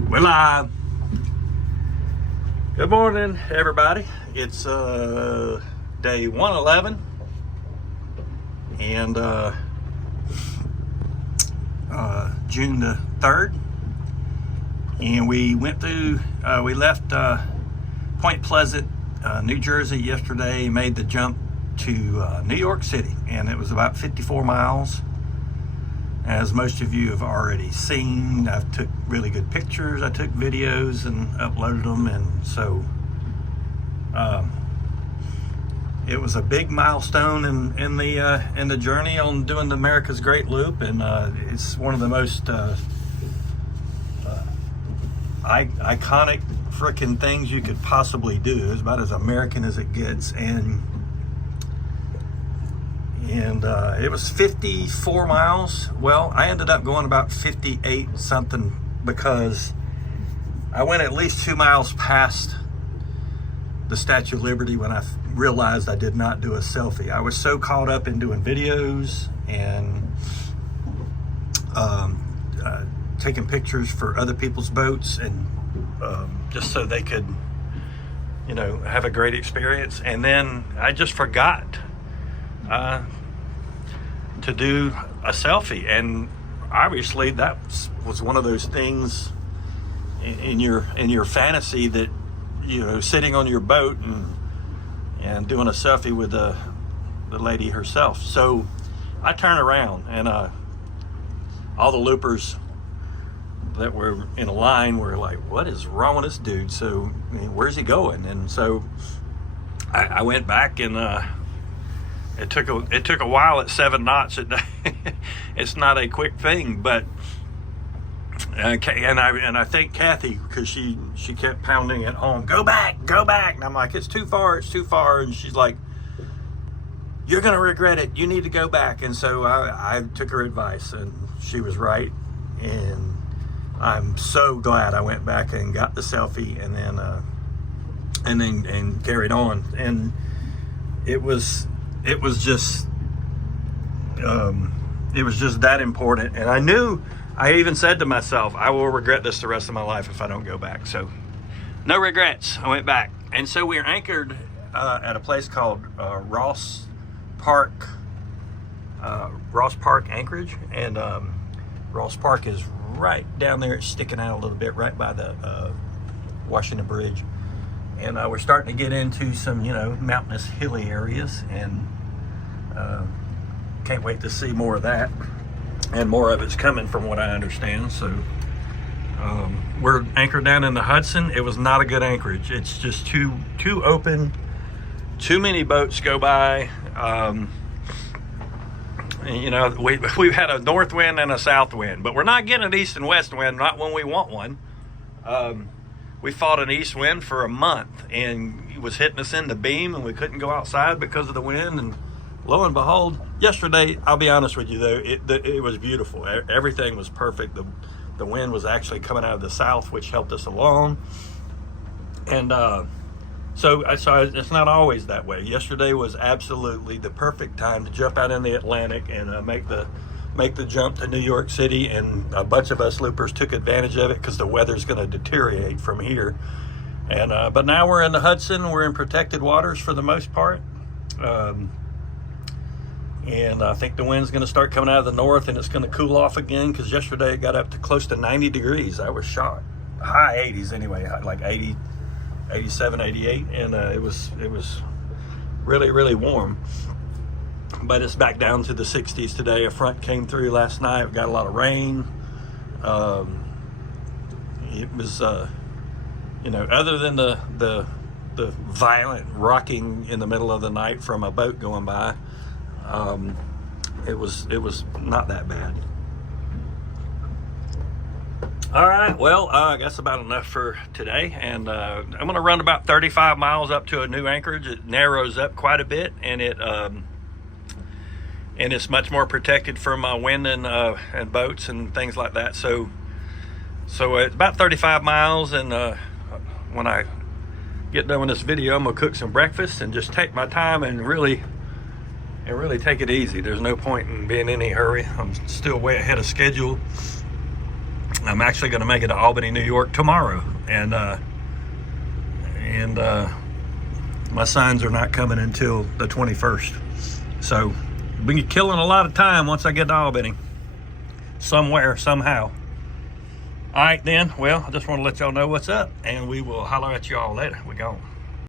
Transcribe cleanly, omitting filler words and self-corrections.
We're live. Good morning, everybody. It's day 111, and June the 3rd. And we went through. We left Point Pleasant, New Jersey yesterday. Made the jump to New York City, and it was about 54 miles. As most of you have already seen, I took really good pictures, I took videos and uploaded them, and so it was a big milestone in the journey on doing the America's Great Loop, and it's one of the most iconic freaking things you could possibly do. It's about as American as it gets, and it was 54 miles. Well, I ended up going about 58 something because I went at least 2 miles past the Statue of Liberty when I realized I did not do a selfie. I was so caught up in doing videos and taking pictures for other people's boats, and just so they could, have a great experience. And then I just forgot to do a selfie, and obviously that was one of those things in your fantasy that sitting on your boat and doing a selfie with the lady herself. So I turned around, and all the loopers that were in a line were like, "What is wrong with this dude? So where's he going?" And so I went back, and it took a while at 7 knots. It's not a quick thing, but and I thank Kathy, because she kept pounding at home, go back, and I'm like, it's too far, and she's like, you're gonna regret it, you need to go back. And so I took her advice, and she was right, and I'm so glad I went back and got the selfie, and then carried on. And it was just that important. And I even said to myself, I will regret this the rest of my life if I don't go back. So no regrets. I went back. And so we were anchored at a place called Ross Park Anchorage. And Ross Park is right down there. It's sticking out a little bit right by the Washington Bridge. And we're starting to get into some, mountainous, hilly areas, and can't wait to see more of that. And more of it's coming, from what I understand. So we're anchored down in the Hudson. It was not a good anchorage. It's just too open. Too many boats go by. We've had a north wind and a south wind, but we're not getting an east and west wind, not when we want one. We fought an east wind for a month, and it was hitting us in the beam, and we couldn't go outside because of the wind. And lo and behold, yesterday, I'll be honest with you though, it was beautiful. Everything was perfect. The wind was actually coming out of the south, which helped us along. And so it's not always that way. Yesterday was absolutely the perfect time to jump out in the Atlantic and make the jump to New York City, and a bunch of us loopers took advantage of it because the weather's going to deteriorate from here. And but now we're in the Hudson. We're in protected waters for the most part, and I think the wind's going to start coming out of the north, and it's going to cool off again, because yesterday it got up to close to 90 degrees. I was shocked. High 80s anyway, like 80, 87, 88, and it was really, really warm. But it's back down to the 60s today. A front came through last night. We got a lot of rain. It was, other than the violent rocking in the middle of the night from a boat going by, it was not that bad. All right, well, that's about enough for today, and I'm going to run about 35 miles up to a new anchorage. It narrows up quite a bit, and it's much more protected from wind and boats and things like that. So it's about 35 miles, and when I get done with this video, I'm gonna cook some breakfast and just take my time and really take it easy. There's no point in being in any hurry. I'm still way ahead of schedule. I'm actually going to make it to Albany, New York tomorrow, and my sons are not coming until the 21st. So I'll be killing a lot of time once I get to Albany, somewhere, somehow. All right, then. Well, I just want to let y'all know what's up, and we will holler at y'all later. We're gone.